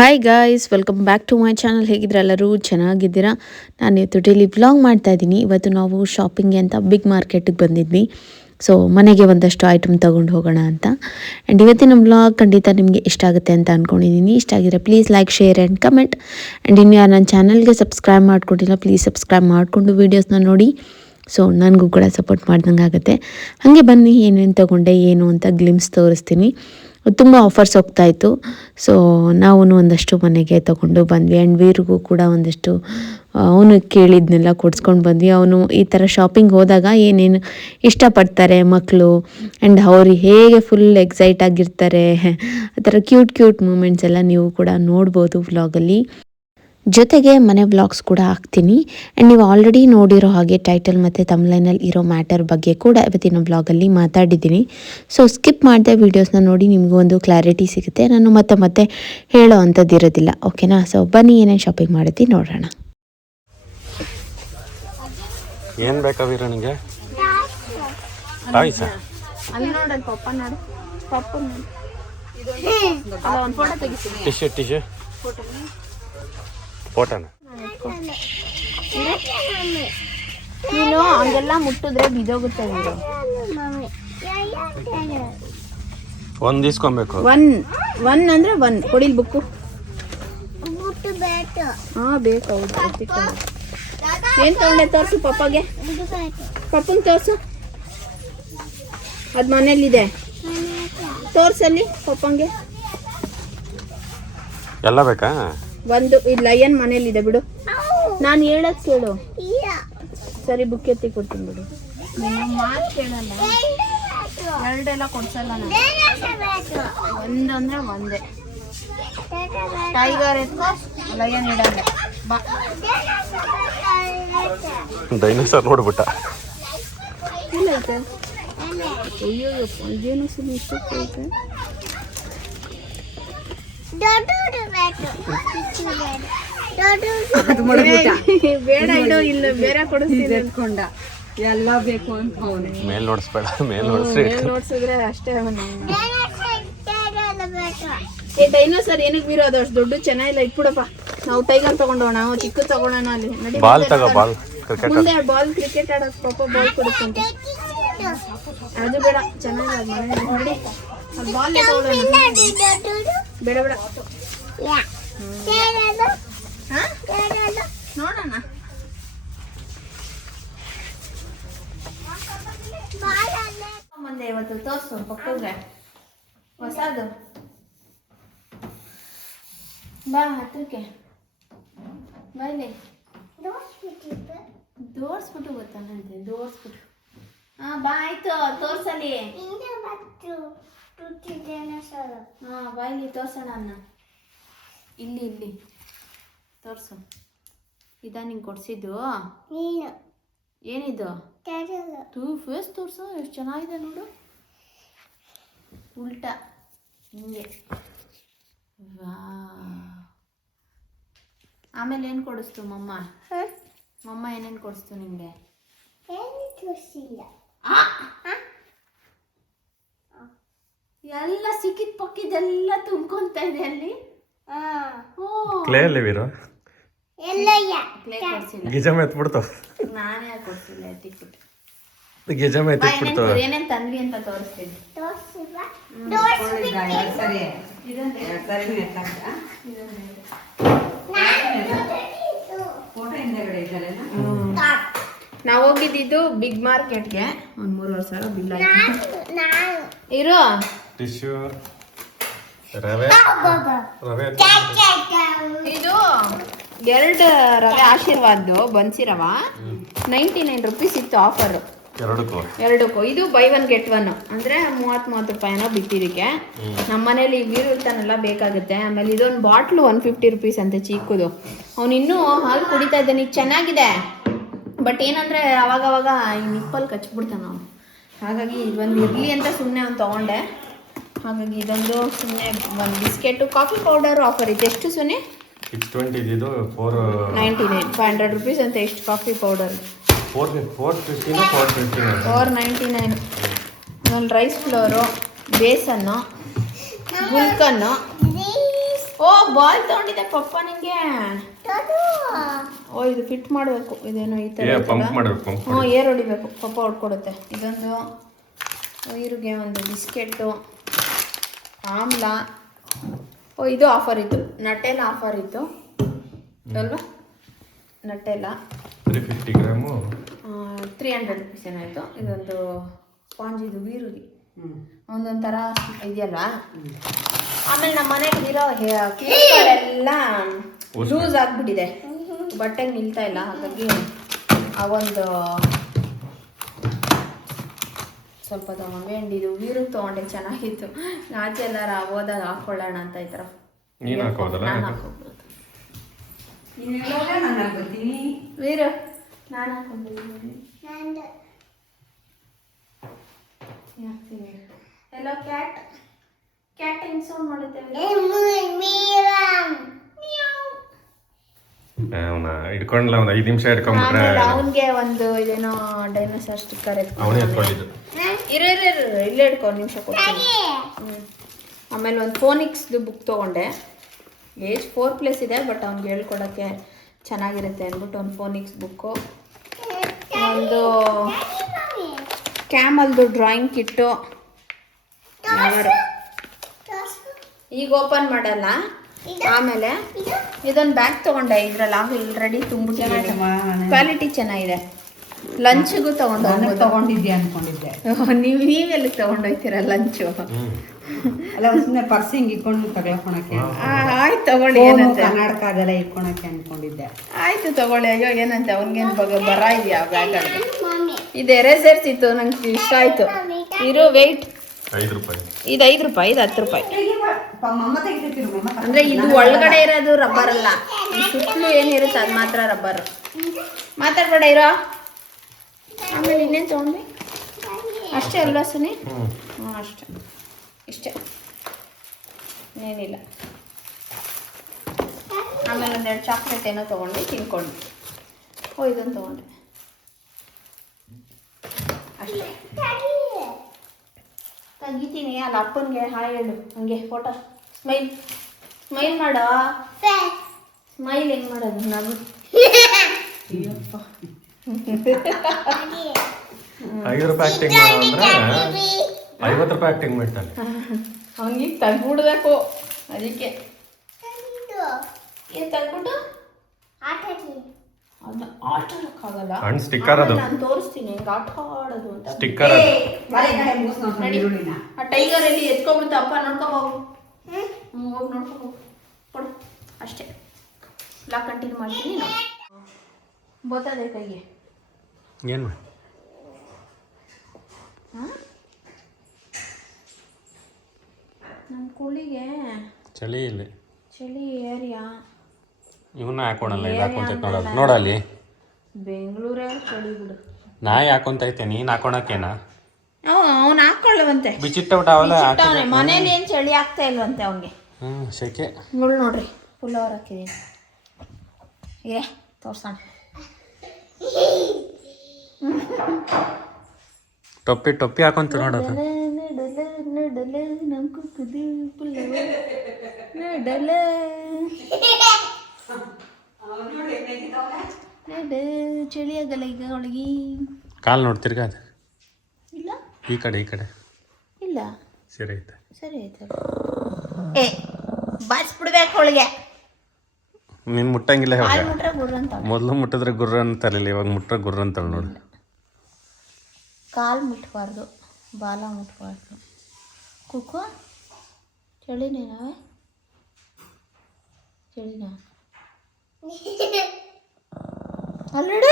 Hi guys, welcome back to my channel. ಹೇಗಿದ್ರೆ ಎಲ್ಲರೂ ಚೆನ್ನಾಗಿದ್ದೀರಾ? ನಾನು ಇವತ್ತು ಡೈಲಿ ವ್ಲಾಗ್ ಮಾಡ್ತಾ ಇದ್ದೀನಿ. ಇವತ್ತು ನಾವು ಶಾಪಿಂಗ್ಗೆ ಅಂತ ಬಿಗ್ ಮಾರ್ಕೆಟಿಗೆ ಬಂದಿದ್ವಿ. ಸೊ ಮನೆಗೆ ಒಂದಷ್ಟು ಐಟಮ್ ತೊಗೊಂಡು ಹೋಗೋಣ ಅಂತ. ಆ್ಯಂಡ್ ಇವತ್ತಿನ ವ್ಲಾಗ್ ಖಂಡಿತ ನಿಮಗೆ ಇಷ್ಟ ಆಗುತ್ತೆ ಅಂತ ಅಂದ್ಕೊಂಡಿದ್ದೀನಿ. ಇಷ್ಟ ಆಗಿದ್ರೆ please like, share and comment. And ಇನ್ನು ಯಾರು ನನ್ನ ಚಾನಲ್ಗೆ ಸಬ್ಸ್ಕ್ರೈಬ್ ಮಾಡ್ಕೊಂಡಿಲ್ಲ ಪ್ಲೀಸ್ ಸಬ್ಸ್ಕ್ರೈಬ್ ಮಾಡಿಕೊಂಡು ವೀಡಿಯೋಸ್ನ ನೋಡಿ. ಸೊ ನನಗೂ ಕೂಡ ಸಪೋರ್ಟ್ ಮಾಡ್ದಂಗೆ ಆಗುತ್ತೆ. ಹಾಗೆ ಬನ್ನಿ ಏನೇನು ತೊಗೊಂಡೆ ಏನು ಅಂತ ಗ್ಲಿಮ್ಸ್ ತೋರಿಸ್ತೀನಿ. ತುಂಬ ಆಫರ್ಸ್ ಹೋಗ್ತಾಯಿತ್ತು. ಸೊ ನಾವು ಒಂದಷ್ಟು ಮನೆಗೆ ತೊಗೊಂಡು ಬಂದ್ವಿ. ಆ್ಯಂಡ್ ವೀರಿಗೂ ಕೂಡ ಒಂದಷ್ಟು ಅವನು ಕೇಳಿದ್ನೆಲ್ಲ ಕೊಡ್ಸ್ಕೊಂಡು ಬಂದ್ವಿ. ಅವನು ಈ ಥರ ಶಾಪಿಂಗ್ ಹೋದಾಗ ಏನೇನು ಇಷ್ಟಪಡ್ತಾರೆ ಮಕ್ಕಳು ಆ್ಯಂಡ್ ಅವರು ಹೇಗೆ ಫುಲ್ ಎಕ್ಸೈಟ್ ಆಗಿರ್ತಾರೆ, ಆ ಥರ ಕ್ಯೂಟ್ ಮೂಮೆಂಟ್ಸ್ ಎಲ್ಲ ನೀವು ಕೂಡ ನೋಡ್ಬೋದು ವ್ಲಾಗಲ್ಲಿ. ಜೊತೆಗೆ ಮನೆ ವ್ಲಾಗ್ಸ್ ಕೂಡ ಹಾಕ್ತೀನಿ. ಆ್ಯಂಡ್ ನೀವು ಆಲ್ರೆಡಿ ನೋಡಿರೋ ಹಾಗೆ ಟೈಟಲ್ ಮತ್ತು ತಮ್ಲೈನಲ್ಲಿ ಇರೋ ಮ್ಯಾಟರ್ ಬಗ್ಗೆ ಕೂಡ ಇವತ್ತಿನ ವ್ಲಾಗಲ್ಲಿ ಮಾತಾಡಿದ್ದೀನಿ. ಸೊ ಸ್ಕಿಪ್ ಮಾಡಿದೆ ವೀಡಿಯೋಸ್ನ ನೋಡಿ, ನಿಮಗೂ ಒಂದು ಕ್ಲಾರಿಟಿ ಸಿಗುತ್ತೆ. ನಾನು ಮತ್ತೆ ಹೇಳೋ ಅಂಥದ್ದು ಇರೋದಿಲ್ಲ, ಓಕೆನಾ? ಸೊ ಬನ್ನಿ ಏನೇನು ಶಾಪಿಂಗ್ ಮಾಡಿದ್ವಿ ನೋಡೋಣ. ಏನು ಬೇಕಾ ವೀರನಿಗೆ? ಟಿಶ್ಯೂ ಫೋಟೋನ ನೀನು ಹಂಗೆಲ್ಲ ಮುಟ್ಟಿದ್ರೆ ಬಿದೋಗುತ್ತೆ. ಒಂದು ಇಸ್ಕೊಬೇಕು. ಒನ್ ಅಂದ್ರೆ ಒನ್ ಕೊಡಿಲ್ ಬುಕ್ಕು. ಹಾಂ ಬೇಕು, ಹೌದು. ಏನು ತಗೊಂಡೆ ತೋರಿಸು ಪಪ್ಪಗೆ. ಪಪ್ಪಂಗೆ ತೋರಿಸು, ಅದು ಮನೇಲಿದೆ. ತೋರ್ಸಲ್ಲಿ ಪಪ್ಪಂಗೆ. ಎಲ್ಲ ಬೇಕಾ? ಒಂದು ಇದು ಲಯನ್ ಮನೇಲಿದೆ ಬಿಡು. ನಾನು ಹೇಳೋದು ಕೇಳು. ಸರಿ, ಬುಕ್ ಎತ್ತಿ ಕೊಡ್ತೀನಿ ಬಿಡು. ಮಾತು ಕೇಳಲ್ಲ, ಎರಡೆಲ್ಲ ಕೊಡ್ಸಲ್ಲ ನಾನು. ಒಂದಂದ್ರೆ ಒಂದೇ. ಟೈಗರ್ ಎತ್ಕೋ, ಲಯನ್ ಇಡಲ್ಲ. ಬಾ. ಡೈನೋಸರ್ ನೋಡ್ಬಿಟ್ಟ. ಏನೈತೆ? ಅಯ್ಯೋ ಇದೇನು ಸುಮ್ಮನೆ ಇಷ್ಟೈತೆ. ಬೇಡ ಇಡೋ, ಇಲ್ಲ ಬೇರೆ ಕೊಡಿಸ್ತೀನಿ ಅಂದ್ಕೊಂಡ. ಎಲ್ಲ ಬೇಕು ಅಂತ ಮೇಲ್ ನೋಡಿಸ್ಬೇಡ, ಮೇಲ್ ನೋಡಿಸಿದ್ರೆ ಅಷ್ಟೇ. ಏ ಡೈನೋಸರ್ ಏನಕ್ಕೆ ಬೀರೋದು? ಅಷ್ಟು ದೊಡ್ಡ ಚೆನ್ನಾಗಿಲ್ಲ, ಇಟ್ಬಿಡಪ್ಪ. ನಾವು ಟೈಗರ್ ತಗೊಂಡೋಣ, ನಾವು ಚಿಕ್ಕ ತಗೋಣ. ಅಲ್ಲಿ ನಡಿ, ಬಾಲ್ ತಗೋ. ಬಾಲ್ ಕ್ರಿಕೆಟ್ ಮುಂದೆ ಬಾಲ್ ಕ್ರಿಕೆಟ್ ಆಡೋದು. ಪಾಪ ಬಾಲ್ ಕೊಡುತ್ತಂತ. ಅದು ಬೇಡ, ಚೆನ್ನಾಗಿಲ್ಲ. ನೋಡಿ ಬಾಲ್ ಬೇಡ ಬೇಡ. ನೋಡೋಣ. ಮುಂದೆ ಇವತ್ತು ತೋರ್ಸು ಪಕ್ಕದ್ರೆ ಹೊಸದು. ಬಾ ಹತ್ರಕ್ಕೆ ಬೈಲಿ. ದೋರ್ಸ್ಬಿಟ್ಟು ಗೊತ್ತಾನಂತೆ, ದೋರ್ಸ್ಬಿಟ್ಟು. ಹಾಂ ಬಾ, ಆಯ್ತು ತೋರ್ಸಲಿ. ಹಾಂ ಬಾಯ್ಲಿ ತೋರ್ಸೋಣ ಅನ್ನ. ಇಲ್ಲಿ ತೋರಿಸು. ಇದಾ ನಿಂಗೆ ಕೊಡಿಸಿದ್ದು? ಏನಿದು? ಫೇಸ್ ತೋರಿಸು, ಎಷ್ಟು ಚೆನ್ನಾಗಿದೆ ನೋಡು. ಉಲ್ಟಾ ಹಿಂಗೆ. ಆಮೇಲೆ ಏನು ಕೊಡಿಸ್ತು ಮಮ್ಮ? ಮಮ್ಮ ಏನೇನು ಕೊಡಿಸ್ತು ನಿಂಗೆ? ಎಲ್ಲ ಸಿಕ್ಕಿದ ಪಕ್ಕಿದೆಲ್ಲ ತುಂಬ್ಕೊಂತ ಇದೆ ಅಲ್ಲಿ. ಕ್ಲೇ ಅಲ್ಲಿ ವೀರ ಕ್ಲೇ ಕೊಡ್ಸಿಲ್ಲ. ಗಿಜಮ್ ಎತ್ಬಿಡ್ತಾವ. ನಾನೇ ಕೊಡ್ಸಿಲ್ಲ, ಎತ್ತಿಕ್ಬಿಟ್ಟು. ಗಿಜಮ್ ಎತ್ತಿಕ್ಬಿಡ್ತಾವ. ಏನೇನು ತಂದ್ವಿ ಅಂತ ತೋರಿಸ್ತೀನಿ. ನಾವು ಹೋಗಿದ್ದು ಬಿಗ್ ಮಾರ್ಕೆಟ್ಗೆ. ಒಂದು 3,000 ಬಿಲ್ ಆಯ್ತು. ಇರು ಟಿಶ್ಯೂ, ರವೆ ಇದು 2 ರವೆ ಆಶೀರ್ವಾದ್ದು ಬನ್ಸಿರವ 99 ರೂಪೀಸ್ ಇತ್ತು ಆಫರು ಎರಡಕ್ಕೂ. ಇದು ಬೈ 1 get 1 ಅಂದರೆ 30 ರೂಪಾಯಿನೋ ಬಿತ್ತಿದ್ದಕ್ಕೆ. ನಮ್ಮ ಮನೇಲಿ ವೀರು ಇರ್ತಾನೆಲ್ಲ ಬೇಕಾಗುತ್ತೆ. ಆಮೇಲೆ ಇದೊಂದು ಬಾಟ್ಲು 150 ರೂಪೀಸ್ ಅಂತೆ ಚಿಕ್ಕದು. ಅವನು ಇನ್ನೂ ಹಾಲು ಕುಡಿತಾ ಇದ್ದಾನೆ. ಈಗ ಚೆನ್ನಾಗಿದೆ, ಬಟ್ ಏನಂದರೆ ಅವಾಗವಾಗ ಈ ನಿಪ್ಪಲ್ಲಿ ಕಚ್ಬಿಡ್ತಾನೆ ಅವನು. ಹಾಗಾಗಿ ಇದೊಂದು ಇರಲಿ ಅಂತ ಸುಮ್ಮನೆ ಅವ್ನು ತೊಗೊಂಡೆ. ಹಾಗಾಗಿ ಇದೊಂದು ಸುಮ್ಮನೆ ಒಂದು ಬಿಸ್ಕೆಟು. ಕಾಫಿ ಪೌಡರು ಆಫರ್ ಇದೆ. ಎಷ್ಟು ಸುಮ್ಮನೆ 499 500 ರೂಪೀಸ್ ಅಂತ. ಎಷ್ಟು ಕಾಫಿ ಪೌಡರ್? 499. ಒಂದು ರೈಸ್ ಫ್ಲೋರು, ಬೇಸನ್ನು, ಗುಲ್ಕನ್ನು, ಓ ಬಾಲ್ ತಗೊಂಡಿದ್ದೆ ಪಪ್ಪ ನಿಂಗೆ. ಓ ಇದು ಫಿಟ್ ಮಾಡಬೇಕು, ಇದೇನೋ ಈ ಥರ ಪಂಪ್ ಮಾಡಬೇಕು, ಪಂಪ್ ಹ್ಞೂ ಏರ್ ಹೊಡಿಬೇಕು, ಪಪ್ಪ ಹೊಡ್ಕೊಡುತ್ತೆ. ಇದೊಂದು ಇವ್ರಿಗೆ ಒಂದು ಬಿಸ್ಕೆಟ್ಟು, ಆಮ್ಲ. ಓ ಇದು ಆಫರ್ ಇತ್ತು, ನಟೆಲ್ಲ ಆಫರ್ ಇತ್ತು ಅಲ್ವಾ? ನಟೆಲ್ಲ 350 ಗ್ರಾಮು 300 ರುಪೀಸ್ ಏನಾಯಿತು. ಇದೊಂದು ಸ್ಪಾಂಜ್, ಇದು ವೀರುಗಿ ಒಂದೊಂಥರ ಇದೆಯಲ್ವಾ. ಆಮೇಲೆ ನಮ್ಮ ಮನೆಗಿರೋ ಕ್ಲಿಪ್ಗಳೆಲ್ಲ ಲೂಸ್ ಆಗಿಬಿಟ್ಟಿದೆ, ಬಟ್ಟೆಗೆ ನಿಲ್ತಾ ಇಲ್ಲ. ಹಾಗಾಗಿ ಆ ಒಂದು ಸ್ವಲ್ಪ ತೊಗೊಂಡೆ. ಆ್ಯಂಡ್ ಇದು ವೀರಿಗೆ ತೊಗೊಂಡೆ, ಚೆನ್ನಾಗಿತ್ತು. ಆಚೆ ಎಲ್ಲಾರ ಹೋದಾಗ ಹಾಕ್ಕೊಳ್ಳೋಣ ಅಂತ ಈ ಥರ. ನೀನು ಹಾಕೋದಲ್ಲ? ನಾನು ಹಾಕೋಬೋದು. ವೀರು ನಾನು ಹಾಕೊಂಡಿದ್ದೀನಿ. ಎಲ್ಲೋ ಕ್ಯಾಟ್ ಹೆಂಗ್ ಸೌಂಡ್ ಮಾಡುತ್ತೆ? ಅವನ ಹಿಡ್ಕೊಂಡ್ಲ, ಒಂದು 5 ನಿಮಿಷ ಹಿಡ್ಕೊಂಡ್ಬಿಟ್ರೆ ಅವನಿಗೆ ಒಂದು ಇದೇನೋ ಡೈನೋಸಾರ್ ಸ್ಟಿಕ್ಕರ್ ಅವನೇ ಎತ್ಕೊಂಡಿದ್ದು. ಇಲ್ಲೇ ಹಿಡ್ಕೊ, ಒಂದು ನಿಮಿಷ ಕೊಡ್ತೀನಿ. ಆಮೇಲೆ ಒಂದು ಫೋನಿಕ್ಸ್ದು ಬುಕ್ ತೊಗೊಂಡೆ. ಏಜ್ 4+ ಇದೆ, ಬಟ್ ಅವ್ನಿಗೆ ಹೇಳ್ಕೊಡೋಕ್ಕೆ ಚೆನ್ನಾಗಿರುತ್ತೆ ಅಂದ್ಬಿಟ್ಟು ಒಂದು ಫೋನಿಕ್ಸ್ ಬುಕ್ಕು, ಒಂದು ಕ್ಯಾಮಲ್ದು ಡ್ರಾಯಿಂಗ್ ಕಿಟ್ಟು. ಈಗ ಓಪನ್ ಮಾಡಲ್ಲ. ಆಮೇಲೆ ಇದೊಂದು ಬ್ಯಾಗ್ ತೊಗೊಂಡೆ, ಇದ್ರಲ್ಲಿ ಆಲ್ರೆಡಿ ತುಂಬಿಟ್ಟಿದ್ದೀನಿ. ಕ್ವಾಲಿಟಿ ಚೆನ್ನಾಗಿದೆ. ಲಂಚ್ಗೂ ತಗೊಂಡಿದ್ಯಾ ಅನ್ಕೊಂಡಿದ್ದೆ. ನೀವೆಲ್ಲಿ ತಗೊಂಡೋಗ್ತೀರ ಲಂಚು? ಅಲ್ಲ ಸುಮ್ಮನೆ ಪರ್ಸಿಂಗ್ ಇಟ್ಕೊಂಡು ತಗೊಳಕ್ಕೆ. ಆಯ್ತು ತಗೊಳ್ಳಿ, ಏನಂತೆ ಕರ್ನಾಟಕ ಅದೆಲ್ಲ ಇಟ್ಕೊಳಕ್ಕೆ ಅನ್ಕೊಂಡಿದ್ದೆ. ಆಯ್ತು ತಗೊಳ್ಳಿ. ಅಯ್ಯೋ ಏನಂತೆ ಅವನಿಗೇನು ಬರ ಇದೆಯಾ ಬ್ಯಾಗಲ್ಲಿ? ಇದು ಎರೇಸರ್ಸ್ ಇತ್ತು, ನಂಗೆ ಇಷ್ಟ ಆಯ್ತು. ಇರೋ ವೆಯ್ಟ್ 5 ರೂಪಾಯಿ. ಇದು 5 ರೂಪಾಯಿ, ಇದು 10 ರೂಪಾಯಿ. ಅಂದ್ರೆ ಇದು ಒಳಗಡೆ ಇರೋದು ರಬ್ಬರ್ ಅಲ್ಲ, ಈ ಸುತ್ತಲೂ ಏನಿರುತ್ತೆ ಅದು ಮಾತ್ರ ರಬ್ಬರ್. ಮಾತಾಡ್ಬೇಡ ಇರೋ. ಆಮೇಲೆ ಇನ್ನೇನು ತೊಗೊಂಡ್ವಿ? ಅಷ್ಟೇ ಅಲ್ವಾ ಸುನಿ? ಹ್ಞೂ ಅಷ್ಟೇ, ಇಷ್ಟೇ, ಇನ್ನೇನಿಲ್ಲ. ಆಮೇಲೆ ಒಂದೆರಡು ಚಾಕ್ಲೇಟ್ ಏನೋ ತೊಗೊಂಡು ತಿನ್ಕೊಂಡು. ಓ ಇದನ್ನು ತೊಗೊಂಡೆ ಅಷ್ಟೇ. ತೆಗಿತೀನಿ. ಅಲ್ಲಿ ಅಪ್ಪನಿಗೆ ಹಾಯ್ ಹೇಳು, ಹಂಗೆ ಫೋಟೋ ಸ್ಮೈಲ್ ಮಾಡೋ. ಸ್ಮೈಲ್ ಹೆಂಗೆ ಮಾಡೋದು? ನಾನು ಅಯ್ಯಪ್ಪ 5 ರೂಪಾಯಿ ಆಕ್ಟಿಂಗ್ ಮಾಡೋ ಅಂದ್ರೆ 50 ರೂಪಾಯಿ ಆಕ್ಟಿಂಗ್ ಮಾಡ್ತಾನೆ. ಅವನಿಗೆ ತೆಗ್ಬಿಡ್ಬೇಕು, ಅದಕ್ಕೆ ಏನು ತೆಗ್ಬಿಟ್ಟು ಅದನ್ನ ಆಟ ಆಡೋಕ್ಕಾಗಲ್ಲ. ಹಣ್ಣು ಸ್ಟಿಕ್ಕರ್ ಅದು, ನಾನು ತೋರಿಸ್ತೀನಿ ಹೆಂಗೆ ಆಟ ಆಡೋದು ಅಂತ. ಸ್ಟಿಕ್ಕರ್ ಅದು. ಆ ಟೈಗರ್ ಎಲ್ಲಿ ಎತ್ಕೊಬಿಡ್ತು ಅಪ್ಪ, ನೋಡ್ಕೋಬೋಗು. ಹೋಗಿ ನೋಡ್ಕೋಬೋಗು, ಕೊಡು ಅಷ್ಟೇ. ಲಾಕ್ ಕಂಟಿನ್ಯೂ ಮಾಡ್ತೀನಿ. ನಾವು ಬೋತದೆ ಕೈಗೆ ಏನು ನನ್ನ ಕುಳಿಗೆ ಚಳಿ ಇಲ್ಲಿ, ಚಳಿ ಏರಿಯಾ. ಇವನ್ನ ಹಾಕೋಣಲ್ಲ, ಇದು ಹಾಕೊಂತೈತೆ ನೋಡಲ್ಲ, ನೋಡಲ್ಲಿ ಬೆಂಗಳೂರೇ ಚಳಿ ಬಿಡು. ನಾಯಿ ಹಾಕೊಂತೈತೆ, ನೀನು ಹಾಕೊಳಕೇನಾ? ಅವ್ನು ಹಾಕೊಳ್ಳುವಂತೆ, ಬಿಚ್ಚಿಟ್ಟ ಅವಲ್ಲ ಮನೇಲಿ ಏನು ಚಳಿ ಆಗ್ತಾ ಇಲ್ವಂತೆ ಅವನಿಗೆ. ಸೆಕೆ ಮುಳ್ಳು ನೋಡ್ರಿ, ಫುಲ್ ಅವರ್ ಹಾಕಿದ್ದೀನಿ. ಏ ತೋರ್ಸೋಣ. ಟೊಪ್ಪಿ ಹಾಕೊಂತ ನೋಡೋದು. ಚಳಿ ಆಗಲ್ಲ ಈಗ ಅವಳಿಗೆ. ಕಾಲು ನೋಡ್ತಿರ್ಗ ಅದು ಇಲ್ಲ, ಈ ಕಡೆ ಇಲ್ಲ, ಸರಿ ಐತೆ, ಸರಿ ಆಯ್ತು. ಏ ಬಾಚ್ಬಿಡ್ಬೇಕು ಅವಳಿಗೆ. ನೀನು ಮುಟ್ಟಂಗಿಲ್ಲ ಕಾಲು ಮುಟ್ರೆ ಗುರ್ರ ಅಂತ. ಮೊದಲು ಮುಟ್ಟಿದ್ರೆ ಗುರ್ರ ಅಂತಾರಲ್ಲ, ಇವಾಗ ಮುಟ್ರೆ ಗುರ್ರ ಅಂತಾಳೆ ನೋಡಿ. ಕಾಲು ಮುಟ್ಬಾರ್ದು, ಬಾಲ ಮುಟ್ಬಾರ್ದು. ಕುಕ್ಕು ಚಳಿನೇನವೆ? ಚಳಿನ ಅಲ್ಲಡ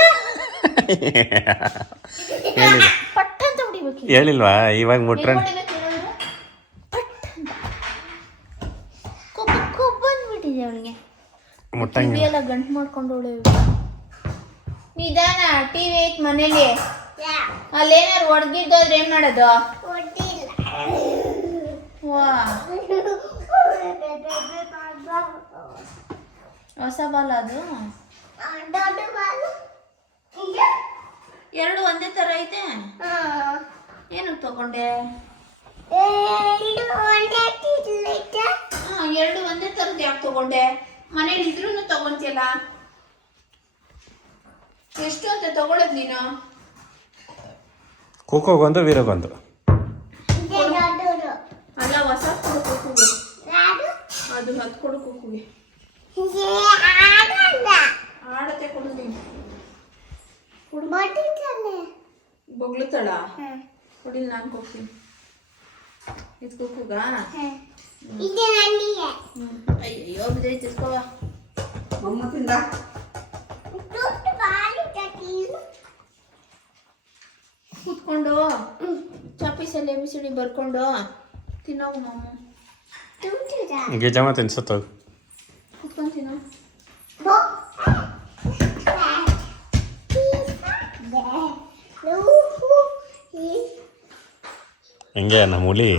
ಪಟ್ಟ ಅಂತ ಹೊಡಿಬೇಕು. ಹೇಳಿಲ್ವಾ ಇವಾಗ ಮುಟ್ರೆ ಬಂದ್ಬಿಟ್ಟಿದೆ ಅವಳಿಗೆ. ಮುಟ್ಟಂಗಿಲ್ಲ, ಎಲ್ಲ ಗಂಟು ಮಾಡ್ಕೊಂಡು ನಿಧಾನ. ಟಿವಿ ಐತ್ ಮನೇಲಿ, ಅಲ್ಲೇನಾರು ಹೊಡೆದಿದ್ದೋದ್ರೆ ಏನ್ ಮಾಡೋದು? ವಾ ಹೊಸ ಬಾಲ ಅದು, ಎರಡು ಒಂದೇ ತರ ಐತೆ. ಏನಕ್ಕೆ ತಗೊಂಡೆ? ಎರಡು ಒಂದೇ ಥರದ್ದು ಯಾಕೆ ತಗೊಂಡೆ? ಮನೇಲಿ ಇದ್ರೂ ತಗೊಂತಿಯಲ್ಲ. ಎಷ್ಟು ಅಂತ ತಗೊಳ್ಳೋದು ನೀನು? ಖೋಖೋಗೊಂದು ವೀರಗೊಂದು. ಅಲ್ಲ, ಹೊಸ ಕೊಡು ಕೂಗುಗೆ. ಅದು ಹತ್ತು ಕೊಡು ಕೂಗುಗೆ. ಆಡತ್ತೆ ಕೊಡು ನೀನು. ಬೊಗ್ಳುತ್ತಾಳ? ಕೊಡಿಲ್ ನಾನು ಕೊಡ್ತೀನಿ. ಇದು ಕೂಗುಗ? ಅಯ್ಯೋ ಬಿದ್ದೈತೆ, ತಿಸ್ಕೋವ. ಮೊಮ್ಮತ್ತಿಂದ ಕೂತ್ಕೊಂಡು ಚಾಪೀಸಲ್ಲಿ ABCD ಬರ್ಕೊಂಡು ತಿನ್ನೋವು ಮಾಮ. ಗೆಜಮ ತಿನ್ಸುತ್ತ ಕೂತ್ಕೊಂಡು ತಿನ್ನೋ. ಹೆಂಗೆ ನಮ್ಮ ಹುಲಿ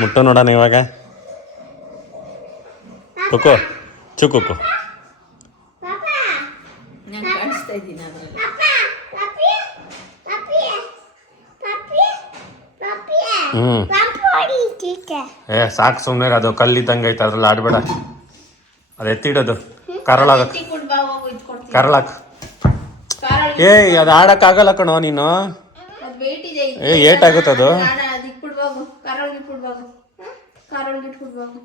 ಮುಟ್ಟು ನೋಡೋಣ ಇವಾಗ. ಕುಕ್ಕು ಚುಕ್ಕು ನಾನು ಕಾಣಿಸ್ತಾ ಇದ್ದೀನಿ ಅದರಲ್ಲಿ. ಸಾಕು ಸುಮ್ಮನೆ, ಅದು ಕಲ್ಲಿದ್ದಂಗೆ ಐತೆ, ಅದ್ರಲ್ಲಿ ಆಡ್ಬೇಡ. ಅದು ಎತ್ತಿಡೋದು ಕರಳಾಗ ಕರಳಾಕ. ಏ ಅದು ಆಡಕ್ಕಾಗಲ್ಲ ಕಣೋ ನೀನು. ಅದು ವೇಟ್ ಇದೆ. ಏಟಾಗುತ್ತದು. ಇಟ್ಬಿಡ್ಬಾಗು, ಕಾರೊಳಗೆ ಇಟ್ಬಿಡ್ಬಾಗು, ಕಾರೊಳಗೆ ಇಟ್ಬಿಡ್ಬಾಗು.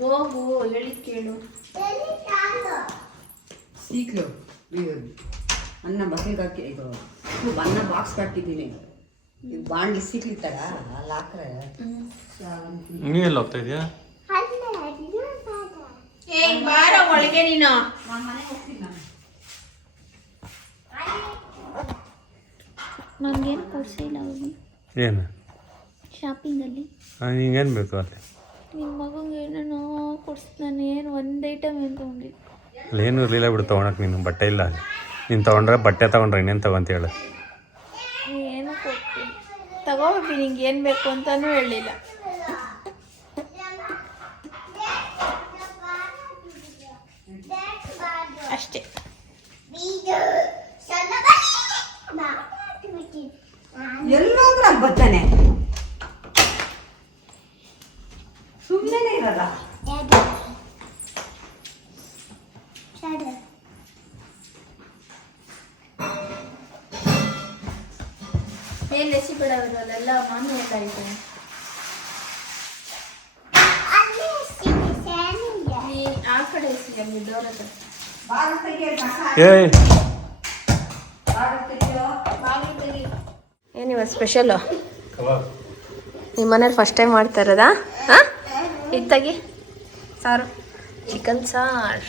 ಹೋಗು, ಹೇಳಿದ್ ಕೇಳು. ಸೀಕ್ಲು ಅನ್ನ ಬಕೆಗೆ ಹಾಕಿ ಇದು ಅನ್ನ ಬಾಕ್ಸ್ ಕಟ್ಟಿದ್ದೀನಿ. ಇದು ಬಾಂಡ್ಲಿ ಸೀಕ್ಲಿತ್ತಾಗ ಅಲ್ಲಿ ಹಾಕ್ರೆ ನೀ ಎಲ್ಲ ಹೋಗ್ತಾ ಇದೆಯಾ? ಏ ಬಾರ ಒಳಗೆ ನೀನು. ನಾನು ಮನೆಗೆ ಹೋಗ್ತೀನಿ. ನಾನು ನನಗೇನು ಕೊಡಿಸಿಲ್ಲ ಅವನು ಏನು ಶಾಪಿಂಗಲ್ಲಿ. ನಿಂಗೇನು ಬೇಕು ಅಲ್ಲಿ? ನಿಮ್ಮ ಮಗಂಗೆ ಏನೇನೋ ಕೊಡ್ಸಿ, ನಾನು ಏನು ಒಂದು ಐಟಮ್ ಏನು ತೊಗೊಂಡಿಲ್ಲ. ಅಲ್ಲಿ ಏನೂ ಇರಲಿಲ್ಲ ಬಿಡು ತೊಗೊಳಕ್ಕೆ. ನೀನು ಬಟ್ಟೆ ಇಲ್ಲ ಅಲ್ಲಿ. ನೀನು ತೊಗೊಂಡ್ರೆ ಬಟ್ಟೆ ತೊಗೊಂಡ್ರೆ ಇನ್ನೇನು ತಗೊಂತ ಹೇಳು. ಏನು ಕೊಡ್ತೀನಿ, ತಗೋಬೇಕು. ನಿಂಗೆ ಏನು ಬೇಕು ಅಂತಲೂ ಹೇಳಿಲ್ಲ. ಅಷ್ಟೇ. ಎಲ್ಲೋದ್ರೂ ಅಲ್ಲಿ ಬರ್ತಾನೆ, ಸುಮ್ಮನೆ ಇರಲ್ಲ. ಏನು ಲೆಸಿ ಬಿಡೋದ್ರಲ್ಲೆಲ್ಲ ಮಾಮಿ ಎಲ್ಲ ಐತೆ. ನೀ ಆ ಕಡೆ ಎಸಿ, ಅಲ್ಲಿ ಡೋರ್ ಹತ್ರ. ಏನಿವ ಸ್ಪೆಷಲು? ನಿಮ್ಮ ಮನೇಲಿ ಫಸ್ಟ್ ಟೈಮ್ ಮಾಡ್ತಾ ಇರೋದಾ? ಹಾಂ, ಇತ್ತಾಗಿ ಸಾರು, ಚಿಕನ್ ಸಾರು.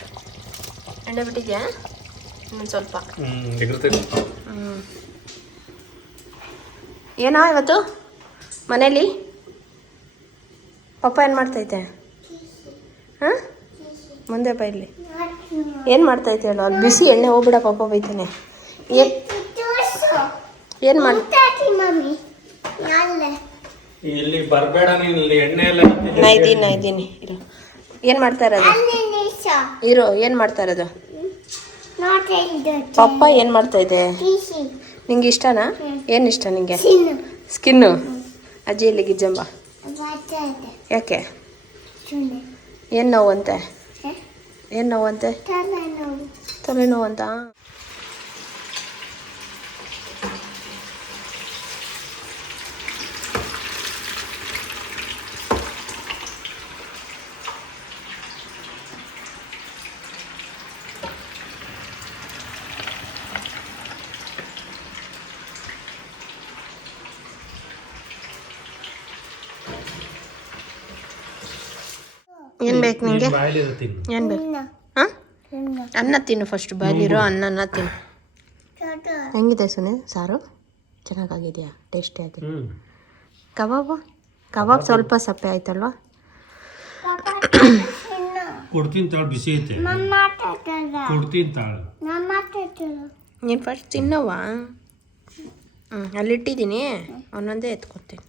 ಎಣ್ಣೆ ಬಿಟ್ಟಿದ್ಯಾ? ಇನ್ನೊಂದು ಸ್ವಲ್ಪ. ಏನೋ ಇವತ್ತು ಮನೇಲಿ ಪಪ್ಪ ಏನು ಮಾಡ್ತೈತೆ? ಹಾಂ, ಮುಂದೆ ಬೈಲಿ. ಏನು ಮಾಡ್ತೈತೆ ಹೇಳು? ಅಲ್ಲಿ ಬಿಸಿ ಎಣ್ಣೆ ಹೋಗ್ಬಿಡ, ಪಪ್ಪ ಬೈತಾನೆ. ಏನು ಮಾಡಿ ಇಲ್ಲಿ ಬರಬೇಡ ನೀನು, ಇಲ್ಲಿ ಎಣ್ಣೆ ಎಲ್ಲ. ನಾ ಇದ್ದೀನಿ ಇರು. ಏನು ಮಾಡ್ತಾ ಇರೋದು? ಇರು, ಏನು ಮಾಡ್ತಾ ಇರೋದು? ಪಪ್ಪ ಏನು ಮಾಡ್ತಾ ಇದೆ? ನಿಂಗೆ ಇಷ್ಟನಾ? ಏನು ಇಷ್ಟ ನಿಂಗೆ? ಸ್ಕಿನ್ನು. ಅಜ್ಜಿ ಇಲ್ಲಿ ಗಿಜ್ಜಂಬ. ಯಾಕೆ? ಏನು ನೋವಂತೆ? ಏನು ನೋವಂತೆ? ತಲೆನೋವಂತ. ಏನು ಬೇಕು ನಿಂಗೆ? ಏನು ಬೇಕು? ಹಾಂ, ಅನ್ನ ತಿನ್ನು ಫಸ್ಟ್. ಬಾಯಲ್ಲಿರೋ ಅನ್ನನ ತಿನ್ನು. ಹೆಂಗಿದೆ ಸುನಿ ಸಾರು? ಚೆನ್ನಾಗಿದೆಯಾ? ಟೇಸ್ಟಿ ಆಗಿದೆ. ಕಬಾಬ್ ಸ್ವಲ್ಪ ಸಪ್ಪೆ ಆಯ್ತಲ್ವಾ? ಕೊಡ್ತೀನಿ ತಾಳು, ಬಿಸಿ ಐತೆ. ಕೊಡ್ತೀನಿ ತಾಳು. ನೀನು ಫಸ್ಟ್ ತಿನ್ನವಾ? ಅಲ್ಲಿಟ್ಟಿದ್ದೀನಿ, ಒಂದೊಂದೇ ಎತ್ಕೊತೀನಿ.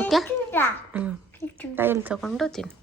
ಓಕೆ? ಕೈಯಲ್ಲಿ ತಗೊಂಡು ತಿನ್ನು.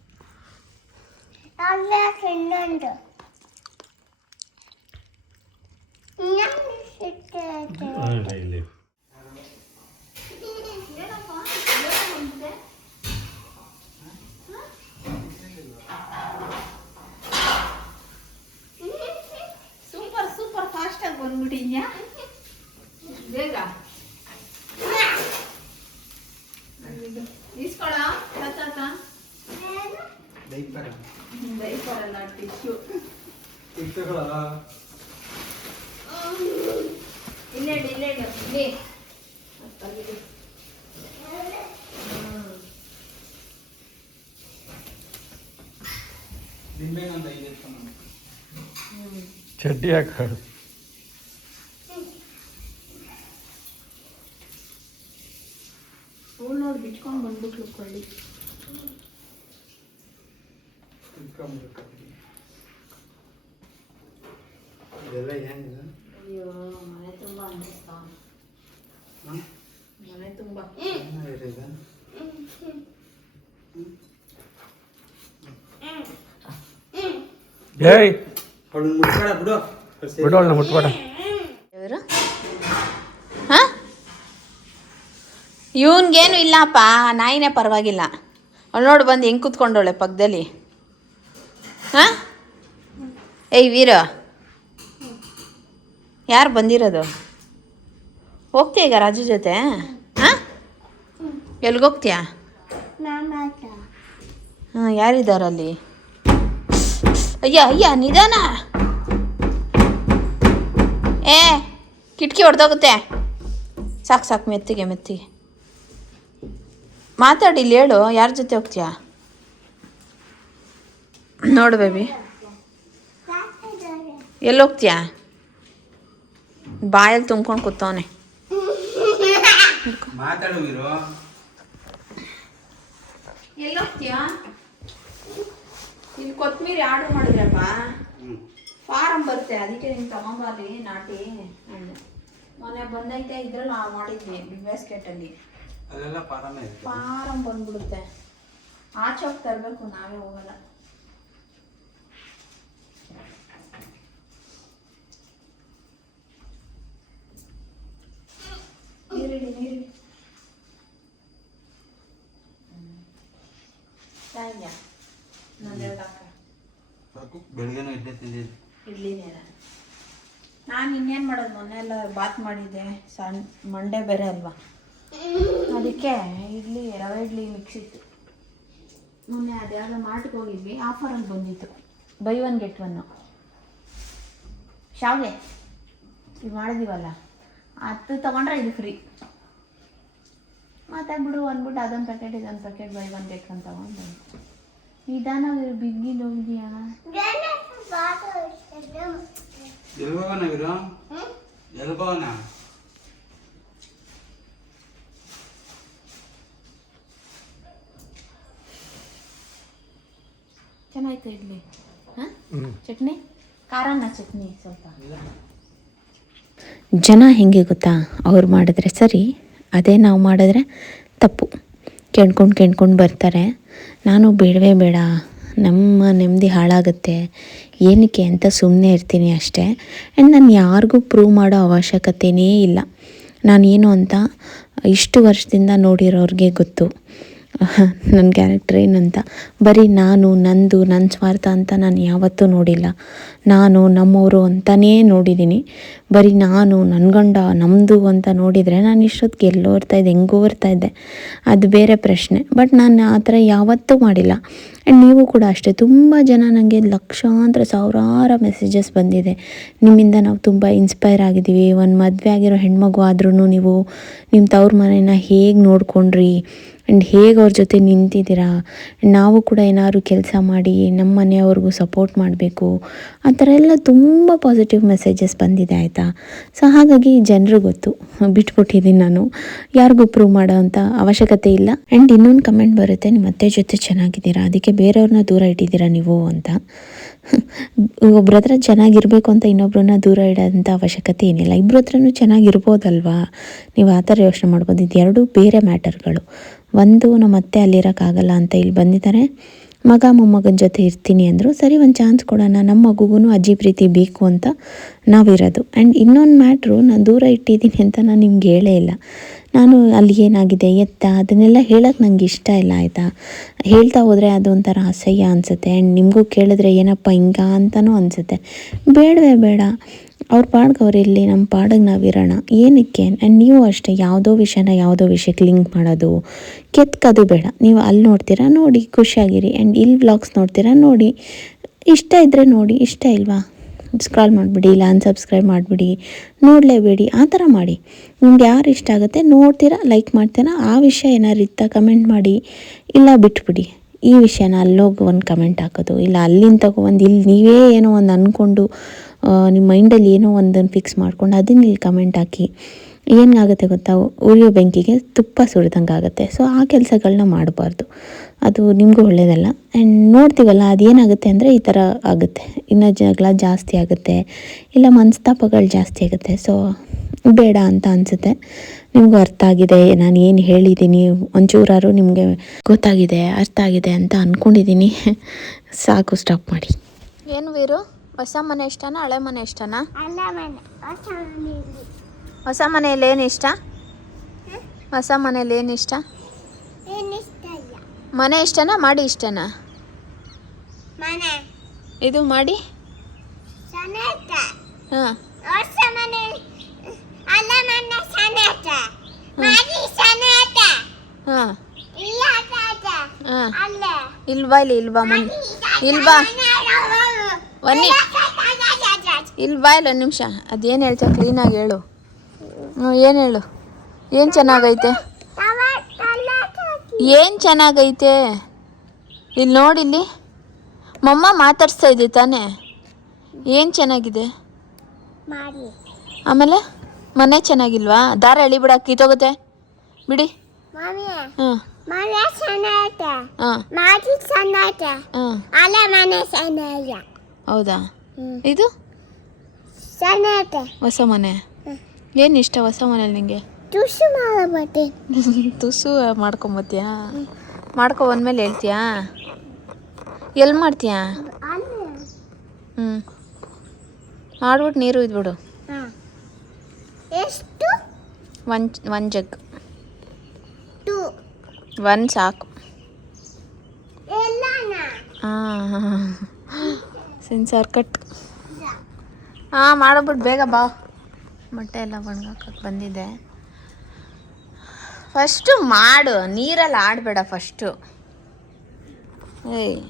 ಡೈಪರಲ್ಲ ಟಿಶ್ಯೂ. ಇಲ್ಲೇ ಇಲ್ಲಿ ಚಡ್ಡಿ ಹಾಕ ನೋಡಿ ಬಿಚ್ಕೊಂಡು ಬಂದ್ಬಿಟ್ಲು ಕೊಳ್ಳಿ. ಅಯ್ಯೋ ಮನೆ ತುಂಬ ಅನ್ನಿಸ್ತಾ, ಮನೆ ತುಂಬ. ಏಯ್ ಬಿಡು ಬಿಡೋಳ್ನ ಮುಟ್ಬೇಡ. ಇವನ್ಗೇನು ಇಲ್ಲಪ್ಪ, ನಾಯಿನೇ ಪರವಾಗಿಲ್ಲ. ಅವಳು ನೋಡಿ ಬಂದು ಹೆಂಗೆ ಕೂತ್ಕೊಂಡವಳೆ ಪಕ್ಕದಲ್ಲಿ. ಹಾಂ ಏಯ್ ವೀರ, ಯಾರು ಬಂದಿರೋದು? ಹೋಗ್ತೀಯ ಈಗ ರಾಜು ಜೊತೆ? ಹಾಂ ಎಲ್ಗೋಗ್ತೀಯಾ? ಹಾಂ ಯಾರಿದ್ದಾರಲ್ಲಿ? ಅಯ್ಯ ನಿಧಾನ. ಏ ಕಿಟಕಿ ಹೊಡೆದೋಗುತ್ತೆ. ಸಾಕು ಮೆತ್ತಿಗೆ ಮಾತಾಡಿ ಇಲ್ಲಿ ಹೇಳು, ಯಾರ ಜೊತೆ ಹೋಗ್ತೀಯಾ? ನೋಡು ಬೇಬಿ, ಎಲ್ಲಿ ಹೋಗ್ತೀಯಾ? ಬಾಯಲ್ಲಿ ತುಂಬ್ಕೊಂಡು ಕೂತವನೆ. ಎಲ್ಲಿ ಹೋಗ್ತೀಯಾ? ಇಲ್ಲಿ ಕೊತ್ತಂಬರಿ ಆರ್ಡರ್ ಮಾಡಿದ್ರಪ್ಪ, ಫಾರಮ್ ಬರುತ್ತೆ, ಅದಕ್ಕೆ ನಿಮ್ಗೆ ತಗೊಂಬರ್ರಿ ನಾಟಿ ಹಣ್ಣು. ಮೊನ್ನೆ ಬಂದೈತೆ, ಇದ್ರಲ್ಲಿ ಮಾಡಿದ್ವಿ ಬಿಗ್ ಬಾಸ್ಕೆಟಲ್ಲಿ. ಫಾರಮ್ ಬಂದ್ಬಿಡುತ್ತೆ, ಆಚೆ ಹೋಗಿ ತರಬೇಕು, ನಾವೇ ಹೋಗಲ್ಲ. ನೀರಿಡಿ ಇಡ್ಲಿ ನೇರ. ನಾನು ಇನ್ನೇನು ಮಾಡೋದು, ಮೊನ್ನೆ ಎಲ್ಲ ಬಾತ್ ಮಾಡಿದ್ದೆ, ಸಣ್ಣ ಮಂಡೆ ಬೇರೆ ಅಲ್ವಾ, ಅದಕ್ಕೆ ರವೆ ಇಡ್ಲಿ ಮಿಕ್ಸ್ ಇತ್ತು. ಮೊನ್ನೆ ಅದ್ಯಾವುದೋ ಮಾರ್ಟ್ಗೆ ಹೋಗಿದ್ವಿ, ಆಫರಲ್ಲಿ ಬಂದಿತ್ತು, ಬೈ 1 get 1. ಶಾವ್ಗೆ ಇದು ಮಾಡಿದೀವಲ್ಲ, ಅದು ತೊಗೊಂಡ್ರೆ ಇದು ಫ್ರೀ. ಮಾತಾಡ್ಬಿಡು ಅಂದ್ಬಿಟ್ಟು ಅದೊಂದು ಪ್ಯಾಕೆಟ್ ಇದೊಂದು ಪ್ಯಾಕೆಟ್ ಬೈ 1 get 1 ತೊಗೊಂಡು ನಿಧಾನ ಬಿಗ್ಗಿಲ್ ಹೋಗಿದ್ಯಾ? ಚೆನ್ನಾಯ್ತು ಇಡ್ಲಿ. ಹಾಂ ಚಟ್ನಿ ಖಾರನ ಚಟ್ನಿ ಸ್ವಲ್ಪ. ಜನ ಹೆಂಗೆ ಗೊತ್ತಾ, ಅವ್ರು ಮಾಡಿದ್ರೆ ಸರಿ, ಅದೇ ನಾವು ಮಾಡಿದ್ರೆ ತಪ್ಪು. ಕೆಣ್ಕೊಂಡು ಬರ್ತಾರೆ. ನಾನು ಬೇಡವೇ ಬೇಡ, ನಮ್ಮ ನೆಮ್ಮದಿ ಹಾಳಾಗುತ್ತೆ ಏನಕ್ಕೆ ಅಂತ ಸುಮ್ಮನೆ ಇರ್ತೀನಿ ಅಷ್ಟೇ. ಆ್ಯಂಡ್ ನಾನು ಯಾರಿಗೂ ಪ್ರೂವ್ ಮಾಡೋ ಅವಶ್ಯಕತೆಯೇ ಇಲ್ಲ. ನಾನೇನು ಅಂತ ಇಷ್ಟು ವರ್ಷದಿಂದ ನೋಡಿರೋರಿಗೆ ಗೊತ್ತು ನನ್ನ ಕ್ಯಾರೆಕ್ಟರ್ ಏನಂತ. ಬರೀ ನಾನು ನಂದು ನನ್ನ ಸ್ವಾರ್ಥ ಅಂತ ನಾನು ಯಾವತ್ತೂ ನೋಡಿಲ್ಲ. ನಾನು ನಮ್ಮವರು ಅಂತಲೇ ನೋಡಿದ್ದೀನಿ. ಬರೀ ನಾನು ನನ್ನ ಗಂಡ ನಮ್ಮದು ಅಂತ ನೋಡಿದರೆ ನಾನು ಇಷ್ಟೊತ್ತಿಗೆ ಎಲ್ಲೋ ಇರ್ತಾಯಿದ್ದೆ, ಹೆಂಗೋ ಇರ್ತಾಯಿದ್ದೆ, ಅದು ಬೇರೆ ಪ್ರಶ್ನೆ. ಬಟ್ ನಾನು ಆ ಥರ ಯಾವತ್ತೂ ಮಾಡಿಲ್ಲ. ಆ್ಯಂಡ್ ನೀವು ಕೂಡ ಅಷ್ಟೇ. ತುಂಬ ಜನ ನನಗೆ ಲಕ್ಷಾಂತರ ಸಾವಿರಾರು ಮೆಸೇಜಸ್ ಬಂದಿದೆ, ನಿಮ್ಮಿಂದ ನಾವು ತುಂಬ ಇನ್ಸ್ಪೈರ್ ಆಗಿದ್ದೀವಿ, ಒಂದು ಮದುವೆ ಆಗಿರೋ ಹೆಣ್ಮಗು ಆದ್ರೂ ನೀವು ನಿಮ್ಮ ತವ್ರ ಮನೇನ ಹೇಗೆ ನೋಡ್ಕೊಂಡ್ರಿ ಆ್ಯಂಡ್ ಹೇಗೆ ಅವ್ರ ಜೊತೆ ನಿಂತಿದ್ದೀರಾ, ನಾವು ಕೂಡ ಏನಾದ್ರು ಕೆಲಸ ಮಾಡಿ ನಮ್ಮ ಮನೆಯವ್ರಿಗೂ ಸಪೋರ್ಟ್ ಮಾಡಬೇಕು, ಆ ಥರ ಎಲ್ಲ ತುಂಬ ಪಾಸಿಟಿವ್ ಮೆಸೇಜಸ್ ಬಂದಿದೆ ಆಯಿತಾ. ಸೊ ಹಾಗಾಗಿ ಜನರು ಗೊತ್ತು, ಬಿಟ್ಬಿಟ್ಟಿದ್ದೀನಿ ನಾನು, ಯಾರಿಗೂ ಪ್ರೂವ್ ಮಾಡೋ ಅಂಥ ಅವಶ್ಯಕತೆ ಇಲ್ಲ. ಆ್ಯಂಡ್ ಇನ್ನೊಂದು ಕಮೆಂಟ್ ಬರುತ್ತೆ, ನಿಮ್ಮ ಅತ್ತೆ ಜೊತೆ ಚೆನ್ನಾಗಿದ್ದೀರಾ, ಅದಕ್ಕೆ ಬೇರೆಯವ್ರನ್ನ ದೂರ ಇಟ್ಟಿದ್ದೀರಾ ನೀವು ಅಂತ. ಒಬ್ರ ಹತ್ರ ಚೆನ್ನಾಗಿರಬೇಕು ಅಂತ ಇನ್ನೊಬ್ರನ್ನ ದೂರ ಇಡೋಂಥ ಅವಶ್ಯಕತೆ ಏನಿಲ್ಲ. ಇಬ್ಬರ ಹತ್ರನೂ ಚೆನ್ನಾಗಿರ್ಬೋದಲ್ವಾ, ನೀವು ಆ ಥರ ಯೋಚನೆ ಮಾಡ್ಬೋದು. ಇದು ಎರಡೂ ಬೇರೆ ಮ್ಯಾಟರ್ಗಳು. ಒಂದು, ನಮ್ಮ ಅತ್ತೆ ಅಲ್ಲಿರೋಕ್ಕಾಗಲ್ಲ ಅಂತ ಇಲ್ಲಿ ಬಂದಿದ್ದಾರೆ, ಮಗ ಮೊಮ್ಮಗನ ಜೊತೆ ಇರ್ತೀನಿ ಅಂದರು, ಸರಿ ಒಂದು ಚಾನ್ಸ್ ಕೊಡೋಣ, ನಮ್ಮ ಮಗುಗೂ ಅಜ್ಜಿ ಪ್ರೀತಿ ಬೇಕು ಅಂತ ನಾವಿರೋದು. ಆ್ಯಂಡ್ ಇನ್ನೊಂದು ಮ್ಯಾಟ್ರು, ನಾನು ದೂರ ಇಟ್ಟಿದ್ದೀನಿ ಅಂತ ನಾನು ನಿಮ್ಗೆ ಹೇಳೇ ಇಲ್ಲ. ನಾನು ಅಲ್ಲಿ ಏನಾಗಿದೆ ಎತ್ತ ಅದನ್ನೆಲ್ಲ ಹೇಳೋಕ್ಕೆ ನಂಗೆ ಇಷ್ಟ ಇಲ್ಲ ಆಯಿತಾ. ಹೇಳ್ತಾ ಹೋದರೆ ಅದೊಂಥರ ಅಸಹ್ಯ ಅನಿಸುತ್ತೆ. ಆ್ಯಂಡ್ ನಿಮಗೂ ಕೇಳಿದ್ರೆ ಏನಪ್ಪ ಹಿಂಗ ಅಂತಲೂ ಅನಿಸುತ್ತೆ. ಬೇಡವೇ ಬೇಡ, ಅವ್ರ ಪಾಡ್ಗೆ ಅವ್ರು ಇರಲಿ, ನಮ್ಮ ಪಾಡಿಗೆ ನಾವಿರೋಣ. ಏನಕ್ಕೆ? ಆ್ಯಂಡ್ ನೀವು ಅಷ್ಟೇ ಯಾವುದೋ ವಿಷಯಕ್ಕೆ ಲಿಂಕ್ ಮಾಡೋದು, ಕೆತ್ಕೋದು ಬೇಡ. ನೀವು ಅಲ್ಲಿ ನೋಡ್ತೀರಾ ನೋಡಿ ಖುಷಿಯಾಗಿರಿ, ಆ್ಯಂಡ್ ಇಲ್ಲಿ ವ್ಲಾಗ್ಸ್ ನೋಡ್ತೀರಾ ನೋಡಿ, ಇಷ್ಟ ಇದ್ದರೆ ನೋಡಿ, ಇಷ್ಟ ಇಲ್ವಾ ಸ್ಕ್ರಾಲ್ ಮಾಡಿಬಿಡಿ, ಇಲ್ಲ ಅನ್ಸಬ್ಸ್ಕ್ರೈಬ್ ಮಾಡಿಬಿಡಿ, ನೋಡಲೇಬೇಡಿ. ಆ ಥರ ಮಾಡಿ. ನಿಮ್ಗೆ ಯಾರು ಇಷ್ಟ ಆಗುತ್ತೆ ನೋಡ್ತೀರಾ, ಲೈಕ್ ಮಾಡ್ತೀರಾ. ಆ ವಿಷಯ ಏನಾರು ಇತ್ತ ಕಮೆಂಟ್ ಮಾಡಿ, ಇಲ್ಲ ಬಿಟ್ಬಿಡಿ. ಈ ವಿಷಯನ ಅಲ್ಲೋಗಿ ಒಂದು ಕಮೆಂಟ್ ಹಾಕೋದು, ಇಲ್ಲ ಅಲ್ಲಿಂದ ತಗೊಬಂದು ಇಲ್ಲಿ ನೀವೇ ಏನೋ ಒಂದು ಅಂದ್ಕೊಂಡು ನಿಮ್ಮ ಮೈಂಡಲ್ಲಿ ಏನೋ ಒಂದನ್ನು ಫಿಕ್ಸ್ ಮಾಡ್ಕೊಂಡು ಅದನ್ನ ಇಲ್ಲಿ ಕಮೆಂಟ್ ಹಾಕಿ ಏನಾಗುತ್ತೆ ಗೊತ್ತಾ, ಉರಿಯೋ ಬೆಂಕಿಗೆ ತುಪ್ಪ ಸುರಿದಂಗೆ ಆಗುತ್ತೆ. ಸೊ ಆ ಕೆಲಸಗಳನ್ನ ಮಾಡಬಾರ್ದು, ಅದು ನಿಮಗೂ ಒಳ್ಳೆಯದಲ್ಲ. ಆ್ಯಂಡ್ ನೋಡ್ತೀವಲ್ಲ ಅದೇನಾಗುತ್ತೆ ಅಂದರೆ ಈ ಥರ ಆಗುತ್ತೆ, ಇನ್ನೂ ಜಗಳ ಜಾಸ್ತಿ ಆಗುತ್ತೆ, ಇಲ್ಲ ಮನಸ್ತಾಪಗಳು ಜಾಸ್ತಿ ಆಗುತ್ತೆ. ಸೊ ಬೇಡ ಅಂತ ಅನಿಸುತ್ತೆ. ನಿಮಗೂ ಅರ್ಥ ಆಗಿದೆ, ನಾನು ಏನು ಹೇಳಿದ್ದೀನಿ ಒಂಚೂರಾರು ನಿಮಗೆ ಗೊತ್ತಾಗಿದೆ, ಅರ್ಥ ಆಗಿದೆ ಅಂತ ಅಂದ್ಕೊಂಡಿದ್ದೀನಿ. ಸಾಕು, ಸ್ಟಾಪ್ ಮಾಡಿ. ಏನು ವೀರು, ಹೊಸ ಮನೆ ಇಷ್ಟನಾ ಹಳೆ ಮನೆ ಇಷ್ಟನಾ? ಹೊಸ ಮನೆಯಲ್ಲಿ ಏನು ಇಷ್ಟ? ಹೊಸ ಮನೇಲಿ ಏನು ಇಷ್ಟ? ಮನೆ ಇಷ್ಟನಾ ಮಾಡಿ ಇಷ್ಟನಾ? ಇದು ಮಾಡಿ ಹಾಂ ಹಾಂ ಇಲ್ವಾ ಇಲ್ವಾ ಮನೆ ಇಲ್ವಾ ಬನ್ನಿ, ಇಲ್ವಾ ಇಲ್ಲ ಒಂದು ನಿಮಿಷ. ಅದೇನು ಹೇಳ್ತಾ ಕ್ಲೀನಾಗಿ ಹೇಳು. ಏನು ಹೇಳು, ಏನು ಚೆನ್ನಾಗೈತೆ, ಏನು ಚೆನ್ನಾಗೈತೆ ಇಲ್ಲಿ ನೋಡಿಲ್ಲಿ ಮಮ್ಮ ಮಾತಾಡ್ಸ್ತಾ ಇದ್ದೆ ತಾನೇ, ಏನು ಚೆನ್ನಾಗಿದೆ. ಆಮೇಲೆ ಮನೆ ಚೆನ್ನಾಗಿಲ್ವಾ? ದಾರ ಎಳಿಬಿಡ, ಕಿತ್ತೋಗುತ್ತೆ ಬಿಡಿ. ಹಾಂ ಹೌದಾ? ಇದು ಹೊಸ ಮನೆ. ಏನು ಇಷ್ಟ ಹೊಸ ಮನೇಲಿ ನಿಂಗೆ? ತುಸು ಮಾಡ್ಕೊಂಬತ್ತೀಯಾ? ಮಾಡ್ಕೊಬಂದ್ಮೇಲೆ ಹೇಳ್ತೀಯಾ? ಎಲ್ಲಿ ಮಾಡ್ತೀಯಾ? ಮಾಡ್ಬಿಟ್ಟು ನೀರು ಇದ್ಬಿಡು. ಒಂದು ಜಗ್, ಒಂದು ಸಾಕು. ಹಾಂ ಸೆನ್ಸಾರ್ ಕಟ್. ಹಾಂ ಮಾಡೋಬಿಟ್ಟು ಬೇಗ ಬಾ. ಮೊಟ್ಟೆ ಎಲ್ಲ ಒಣಗಾಕಕ್ಕೆ ಬಂದಿದೆ. ಫಸ್ಟು ಮಾಡು, ನೀರಲ್ಲಿ ಆಡಬೇಡ ಫಸ್ಟು. ಏಯ್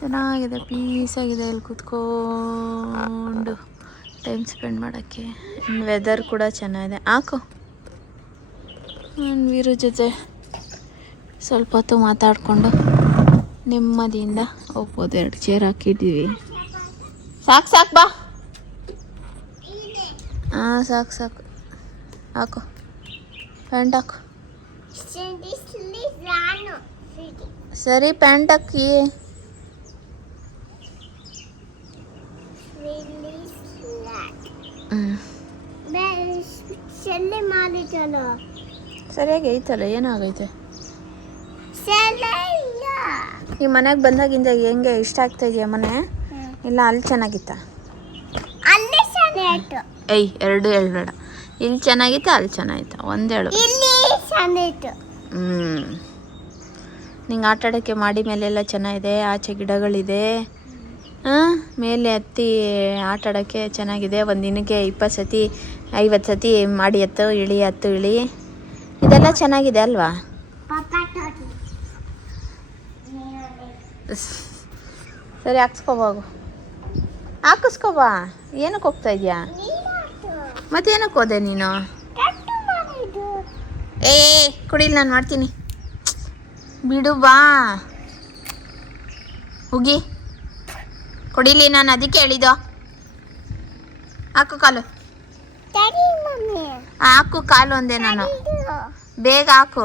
ಚೆನ್ನಾಗಿದೆ, ಪೀಸಾಗಿದೆ ಇಲ್ಲಿ ಕೂತ್ಕೊಂಡು ಟೈಮ್ ಸ್ಪೆಂಡ್ ಮಾಡೋಕ್ಕೆ. ವೆದರ್ ಕೂಡ ಚೆನ್ನಾಗಿದೆ. ಹಾಕು, ವೀರು ಜೊತೆ ಸ್ವಲ್ಪ ಹೊತ್ತು ಮಾತಾಡಿಕೊಂಡು ನೆಮ್ಮದಿಯಿಂದ ಹೋಗ್ಬೋದು. 2 ಚೇರ್ ಹಾಕಿದ್ದೀವಿ. ಸಾಕು ಸಾಕು ಬಾ. ಹಾಂ ಸಾಕು ಸಾಕು, ಹಾಕು ಪ್ಯಾಂಟ್ ಹಾಕು. ಸರಿ ಪ್ಯಾಂಟ್ ಹಾಕಿ. ಸರಿಯಾಗಿ ಐತಲ್ಲ, ಏನಾಗೈತೆ? ಈ ಮನೆಗೆ ಬಂದಾಗಿಂದ ಹೆಂಗೆ ಇಷ್ಟ ಆಗ್ತಾ ಇದೆಯಾ ಮನೆ? ಇಲ್ಲ ಅಲ್ಲಿ ಚೆನ್ನಾಗಿತ್ತ? ಏಯ್ ಎರಡು ಹೇಳ್ಬೇಡ. ಇಲ್ಲಿ ಚೆನ್ನಾಗಿತ್ತ ಅಲ್ಲಿ ಚೆನ್ನಾಗಿತ್ತ? ಒಂದೇಳು. ನಿಂಗೆ ಆಟ ಆಡೋಕ್ಕೆ ಮಾಡಿ ಮೇಲೆಲ್ಲ ಚೆನ್ನಾಗಿದೆ, ಆಚೆ ಗಿಡಗಳಿದೆ. ಹಾಂ ಮೇಲೆ ಹತ್ತಿ ಆಟ ಆಡೋಕ್ಕೆ ಚೆನ್ನಾಗಿದೆ. ಒಂದು ದಿನಕ್ಕೆ 20 ಸತಿ 50 ಸತಿ ಮಾಡಿ ಹತ್ತು ಇಳಿ ಇದೆಲ್ಲ ಚೆನ್ನಾಗಿದೆ ಅಲ್ವಾ? ಸರಿ ಹಾಕ್ಸ್ಕೊಬಾಗು, ಹಾಕಿಸ್ಕೊಬಾ. ಏನಕ್ಕೆ ಹೋಗ್ತಾ ಇದೆಯಾ? ಮತ್ತೇನಕ್ಕೆ ಹೋದೆ ನೀನು? ಏ ಕುಡಿಲಿ, ನಾನು ಮಾಡ್ತೀನಿ ಬಿಡು, ಬಾ ಹೋಗಿ ಕುಡಿಲಿ. ನಾನು ಅದಕ್ಕೆ ಹೇಳಿದ್ದು. ಹಾಕು ಕಾಲು, ಹಾಕು ಕಾಲು ಅಂದೆ ನಾನು. ಬೇಗ ಹಾಕು.